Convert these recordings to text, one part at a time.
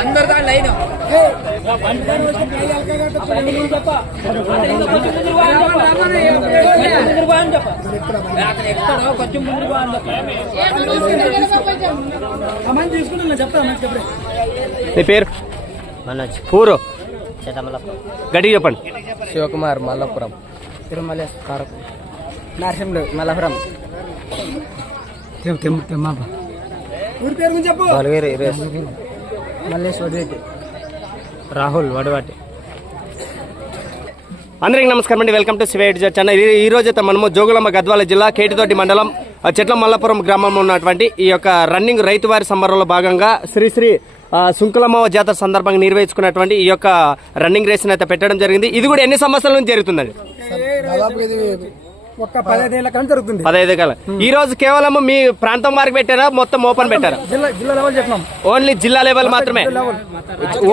అందరు దాని లైన్ కొంచెం ముందు మీ పేరు? మనోజ్. ఊరు? చేతమల్లపురం. గట్టిగా చెప్పండి. శివకుమార్ మల్లపురం. తిరుమలేశ్ కారపు. నరసింహుడు మల్లపురం. ఊరి పేరు గురించి చెప్పు. బలవేరు మల్లేష్ వడివేటి. రాహుల్ వడవాటి. అందరికీ నమస్కారం అండి. వెల్కమ్ టు సివేట్ ఛానల్. ఈ రోజు అయితే మనము జోగులాంబ గద్వాల జిల్లా కేటితోటి మండలం చెట్ల మల్లపురం గ్రామంలో ఉన్నటువంటి ఈ యొక్క రన్నింగ్ రైతు వారి సంబరంలో భాగంగా శ్రీ సుంకులమ్మ జాతర సందర్భంగా నిర్వహించుకున్నటువంటి ఈ యొక్క రన్నింగ్ రేస్ అయితే పెట్టడం జరిగింది. ఇది కూడా ఎన్ని సంవత్సరాల నుంచి జరుగుతుందండి? 15 కాలం జరుగుతుంది. 15 కాలం. ఈ రోజు కేవలం మీ ప్రాంతం వారికి పెట్టారా, మొత్తం ఓపెన్ పెట్టారా? జిల్లా లెవెల్ చెప్పినాం. ఓన్లీ జిల్లా లెవెల్ మాత్రమే.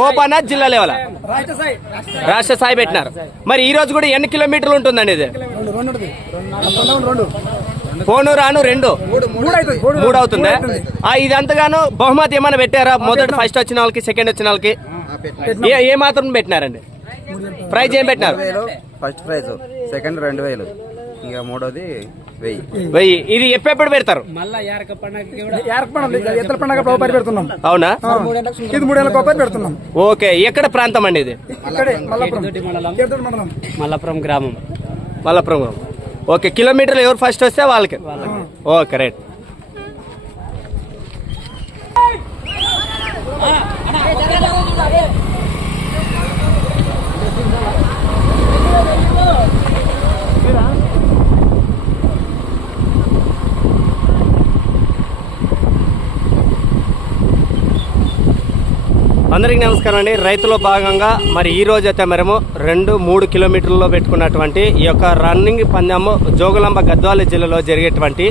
ఓపెన్ జిల్లా లెవెల్ రాష్ట్ర స్థాయి పెట్టినారు. మరి ఈ రోజు కూడా ఎన్ని కిలోమీటర్లు ఉంటుందండి ఇది? పోను రాను 3 అవుతుందా? ఇది అంతగాను బహుమతి ఏమైనా పెట్టారా? మొదటి ఫస్ట్ వచ్చిన వాళ్ళకి, సెకండ్ వచ్చిన వాళ్ళకి ఏ మాత్రం పెట్టినారండి? ప్రైజ్ ఏం పెట్టినారు? ఫస్ట్ ప్రైజ్, సెకండ్ 2000, ఇంకా మూడోది 1000. ఇది ఎప్పుడు పెడతారు? ఎత్తల పండుగ పెడుతున్నాం. అవునా? ఇది 3 ఏళ్ళ పెడుతున్నాం. ఓకే. ఎక్కడ ప్రాంతం అండి ఇది? మల్లపురం గ్రామం. మల్లపురం గ్రామం. ఓకే. కిలోమీటర్లు ఎవరు ఫస్ట్ వస్తే వాళ్ళకి. Okay, right. అందరికీ నమస్కారం అండి. రైతులో భాగంగా మరి ఈ రోజు అయితే మనము 2-3 కిలోమీటర్లలో పెట్టుకున్నటువంటి ఈ యొక్క రన్నింగ్ పందెము జోగులాంబ గద్వాల జిల్లాలో జరిగేటువంటి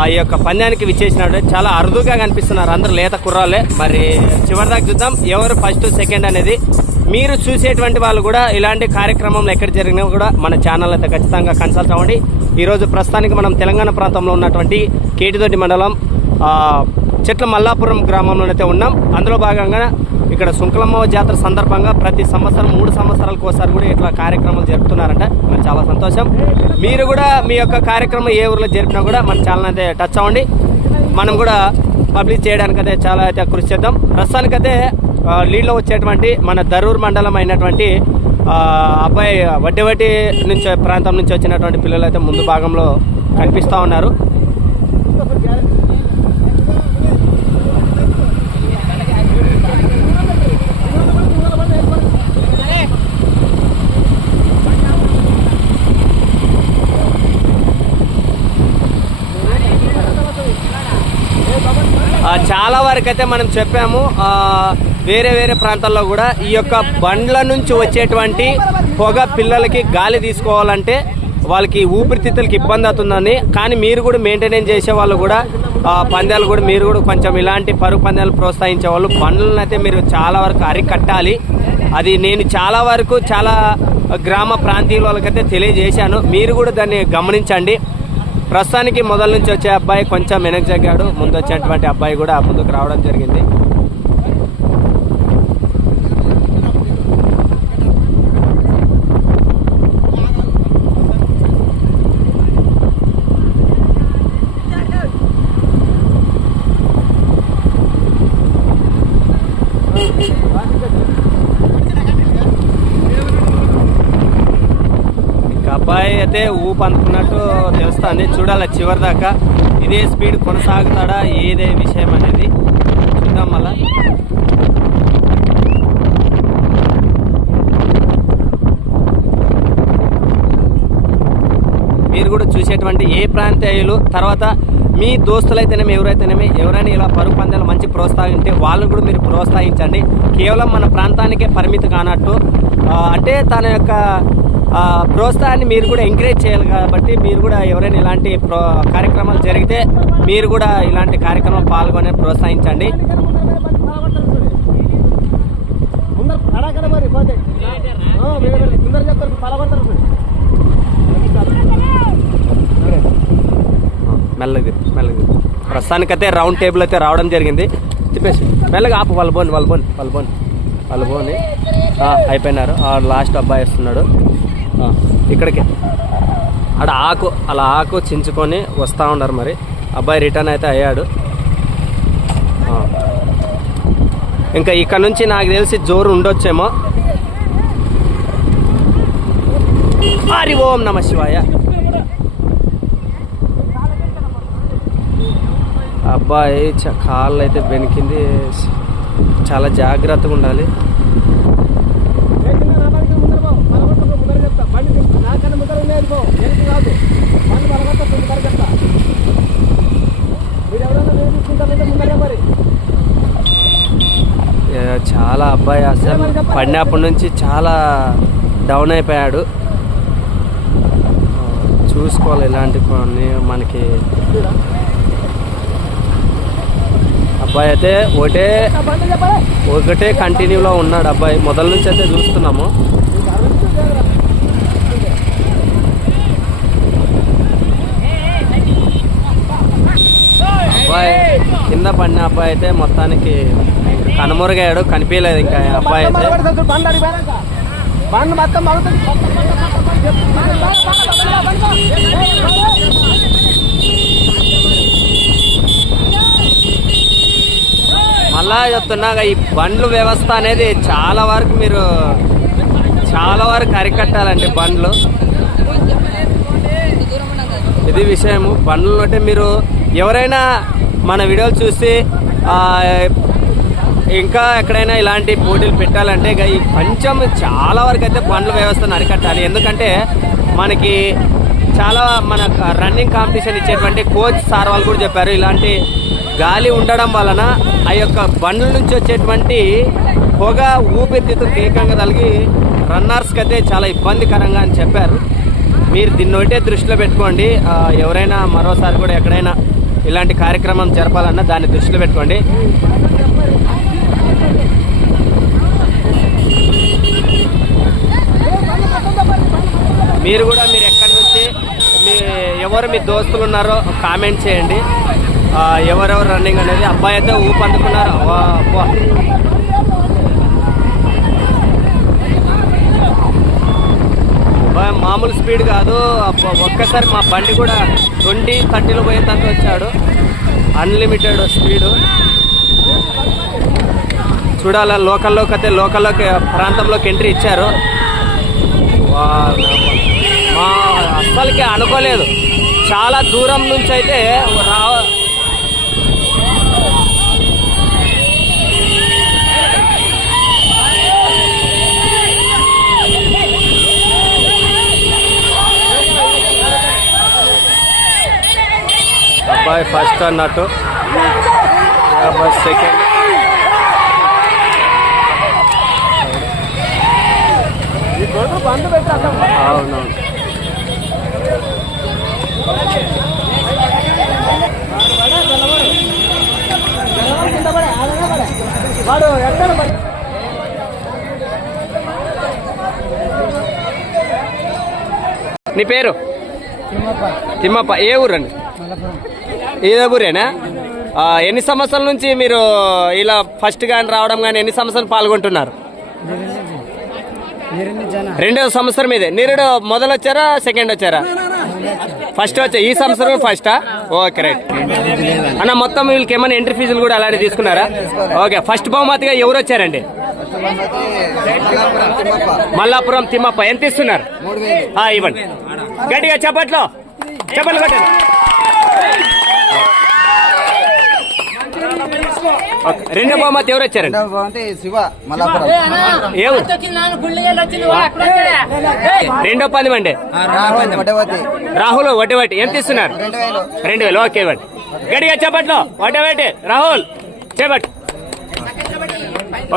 ఆ యొక్క పందానికి విచ్చేసినట్టు చాలా అరుదుగా కనిపిస్తున్నారు. అందరూ లేత కుర్రాలే. మరి చివరిదాకా చూద్దాం ఎవరు ఫస్ట్ సెకండ్ అనేది. మీరు చూసేటువంటి వాళ్ళు కూడా ఇలాంటి కార్యక్రమంలో ఎక్కడ జరిగినా కూడా మన ఛానల్ అయితే ఖచ్చితంగా కన్సల్ట్ అవ్వండి. ఈరోజు ప్రస్తుతానికి మనం తెలంగాణ ప్రాంతంలో ఉన్నటువంటి కేటితోటి మండలం చెట్ల మల్లాపురం గ్రామంలోనైతే ఉన్నాం. అందులో భాగంగా ఇక్కడ సుంకులమ్మ జాతర సందర్భంగా ప్రతి సంవత్సరం 3 సంవత్సరాలకు ఒకసారి కూడా ఇట్లా కార్యక్రమాలు జరుపుతున్నారంట. మరి చాలా సంతోషం. మీరు కూడా మీ యొక్క కార్యక్రమం ఏ ఊర్లో జరిపినా కూడా మన ఛానల్ అయితే టచ్ అవ్వండి. మనం కూడా పబ్లిష్ చేయడానికైతే చాలా అయితే కృషి చేద్దాం. ప్రస్తుతానికైతే లీడ్లో వచ్చేటువంటి మన దరూర్ మండలం అయినటువంటి అబ్బాయి వడ్డేవటి నుంచి ప్రాంతం నుంచి వచ్చినటువంటి పిల్లలు అయితే ముందు భాగంలో కనిపిస్తూ ఉన్నారు. చాలా వరకు అయితే మనం చెప్పాము. వేరే వేరే ప్రాంతాల్లో కూడా ఈ యొక్క బండ్ల నుంచి వచ్చేటువంటి పొగ పిల్లలకి గాలి తీసుకోవాలంటే వాళ్ళకి ఊపిరితిత్తులకి ఇబ్బంది అవుతుందని. కానీ మీరు కూడా మెయింటెనెన్స్ చేసే వాళ్ళు కూడా పందాలు కూడా మీరు కూడా కొంచెం ఇలాంటి పరుగు పందాలు ప్రోత్సహించే వాళ్ళు బండ్లను అయితే మీరు చాలా వరకు అరికట్టాలి. అది నేను చాలా వరకు చాలా గ్రామ ప్రాంతీయుల వాళ్ళకైతే తెలియజేశాను. మీరు కూడా దాన్ని గమనించండి. ప్రస్తుతానికి మొదల నుంచి వచ్చే అబ్బాయి కొంచెం వెనక్కి జగ్గాడు. ముందు వచ్చేటువంటి అబ్బాయి కూడా ముందుకు రావడం జరిగింది. అబ్బాయి అయితే ఊపు అందుకున్నట్టు తెలుస్తుంది. చూడాలి చివరి దాకా ఇదే స్పీడ్ కొనసాగుతాడా ఏదే విషయం అనేది చూద్దాం. మళ్ళా మీరు కూడా చూసేటువంటి ఏ ప్రాంతీయులు తర్వాత మీ దోస్తులైతేనేమి ఎవరైనా ఇలా పరుగు పందాలు మంచి ప్రోత్సహింటే వాళ్ళని కూడా మీరు ప్రోత్సహించండి. కేవలం మన ప్రాంతానికే పరిమితి కానట్టు అంటే తన యొక్క ప్రోత్సాహాన్ని మీరు కూడా ఎంకరేజ్ చేయాలి. కాబట్టి మీరు కూడా ఎవరైనా ఇలాంటి కార్యక్రమాలు జరిగితే మీరు కూడా ఇలాంటి కార్యక్రమాలు పాల్గొని ప్రోత్సహించండి. మెల్లగా ప్రస్తుతానికైతే రౌండ్ టేబుల్ అయితే రావడం జరిగింది. తిప్పేసి మెల్లగా ఆపు. వాళ్ళు పోని అయిపోయినారు. లాస్ట్ అబ్బాయి వస్తున్నాడు ఇక్కడికి. అలా ఆకు చించుకొని వస్తూ ఉన్నారు. మరి అబ్బాయి రిటర్న్ అయితే అయ్యాడు. ఇంకా ఇక్కడ నుంచి నాకు తెలిసి జోరు ఉండొచ్చేమో. హరి ఓం నమ శివాయ. అబ్బాయి కాళ్ళు అయితే బెనికింది. చాలా జాగ్రత్తగా ఉండాలి. చాలా అబ్బాయి అసలు పడినప్పటి నుంచి చాలా డౌన్ అయిపోయాడు. చూసుకోవాలి ఇలాంటి కొన్ని మనకి. అబ్బాయి అయితే ఒకటే కంటిన్యూలో ఉన్నాడు. అబ్బాయి మొదల నుంచి అయితే చూస్తున్నాము. అబ్బాయి కింద పడిన అబ్బాయి అయితే మొత్తానికి కనుమరుగాడు, కనిపించలేదు ఇంకా అబ్బాయి అయితే. మళ్ళా చెప్తున్నా, ఈ బండ్లు వ్యవస్థ అనేది చాలా వరకు అరికట్టాలండి. బండ్లు ఇది విషయము. బండ్లు అంటే మీరు ఎవరైనా మన వీడియోలు చూసి ఇంకా ఎక్కడైనా ఇలాంటి పోటీలు పెట్టాలంటే ఈ కొంచెం చాలా వరకు అయితే బండ్ల వ్యవస్థను అరికట్టాలి. ఎందుకంటే మనకి చాలా మన రన్నింగ్ కాంపిటీషన్ ఇచ్చేటువంటి కోచ్ సార్ వాళ్ళు కూడా చెప్పారు, ఇలాంటి గాలి ఉండడం వలన ఆ యొక్క బండ్ల నుంచి వచ్చేటువంటి పొగ ఊపిరితిత్తులకు ఏకంగా తగిలి రన్నర్స్కి అయితే చాలా ఇబ్బందికరంగా అని చెప్పారు. మీరు దీన్ని ఒకటే దృష్టిలో పెట్టుకోండి. ఎవరైనా మరోసారి కూడా ఎక్కడైనా ఇలాంటి కార్యక్రమం జరపాలన్నా దాన్ని దృష్టిలో పెట్టుకోండి. మీరు ఎక్కడి నుంచి ఎవరు మీ దోస్తులు ఉన్నారో కామెంట్ చేయండి. ఎవరెవరు రన్నింగ్ అనేది. అబ్బాయి అయితే ఊపందుకున్నారు. మామూలు స్పీడ్ కాదు. ఒక్కసారి మా బండి కూడా 20-30లో పోయేంత వచ్చాడు. Unlimited speed. చూడాల లోకల్లోకి ప్రాంతంలోకి ఎంట్రీ ఇచ్చారు. మా అస్సలకి అనుకోలేదు. చాలా దూరం నుంచి అయితే అబ్బాయి ఫస్ట్ అన్నట్టు, అబ్బాయి సెకండ్. అవునవును. నీ పేరు? తిమ్మప్ప. ఏ ఊరండి? ఇదే ఊరేనా? ఎన్ని సంవత్సరాల నుంచి మీరు ఇలా ఫస్ట్ కానీ రావడం కానీ ఎన్ని సంవత్సరాలు పాల్గొంటున్నారు? 2వ సంవత్సరం ఇదే. నిరుడు మొదలు వచ్చారా సెకండ్ వచ్చారా? ఫస్ట్ వచ్చా. ఈ సంవత్సరం ఫస్టా? ఓకే రైట్ అన్న. మొత్తం వీళ్ళకి ఏమైనా ఎంట్రీ ఫీజులు కూడా అలాంటివి తీసుకున్నారా? ఓకే. ఫస్ట్ బహుమతిగా ఎవరు వచ్చారండి? మల్లాపురం తిమ్మప్ప. ఎంత ఇస్తున్నారు? ఇవ్వండి గట్టిగా చప్పట్లు కొట్టండి. రెండో బహుమతి ఎవరు వచ్చారండి? శివ మల్లాపురం. రెండో పది అండి రాహుల్ వడ్డేవాటి. ఎంత ఇస్తున్నారు? 2000. ఓకే ఇవ్వండి గట్టిగా చప్పట్లు. వడ్డేవాటి రాహుల్ చేపట్టు.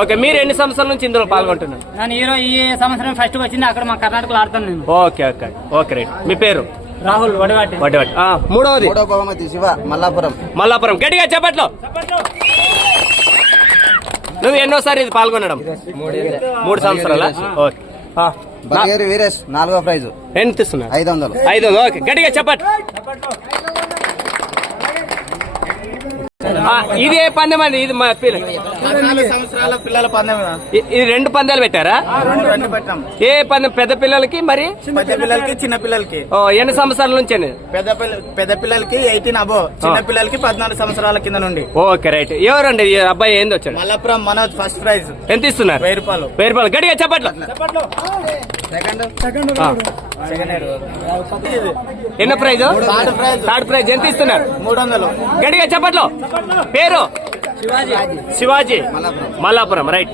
ఓకే. మీరు ఎన్ని సంవత్సరాల నుంచి ఇందులో పాల్గొంటున్నారు? ఈ సంవత్సరం ఫస్ట్ వచ్చింది. అక్కడ మా కర్ణాటకలో ఆడుతాను. Okay right. మీ పేరు? రాహుల్ వడ్డేవాటి. మూడవది శివ మల్లాపురం. గట్టిగా చెప్పట్లు. నువ్వు ఎన్నోసారి ఇది పాల్గొనడం? 3 సంవత్సరాల. ఓకే. వీరేష్ 4వ ప్రైజ్. ఎంత ఇస్తున్నారు? 500. 500. ఓకే గట్టిగా చెప్పట్లు. ఇది ఏ పందెం అండి? ఇది మా పిల్ల 14 సంవత్సరాల పిల్లల పందెం. ఇది 2 పందాలు పెట్టారా? రెండు పెట్టాం. ఏ పందెం? పెద్ద పిల్లలకి మరి పెద్ద పిల్లలకి చిన్న పిల్లలకి. ఎన్ని సంవత్సరాల నుంచి? పెద్ద పిల్లలకి 18 అబో, చిన్న పిల్లలకి 14 సంవత్సరాల కింద నుండి. Okay right. ఎవరండి ఈ అబ్బాయి? ఏంది వచ్చాడు? Mallapuram Manoj first prize. ఎంత ఇస్తున్నారు? 1000 రూపాయలు. 1000 రూపాయలు. గట్టిగా చెప్పట్లు. సెకండ్ ఎన్నో prize? Third prize. Third prize ఎంత ఇస్తున్నారు? 300. గట్టిగా చెప్పట్లు. పేరు? శివాజీ మల్లాపురం. రైట్.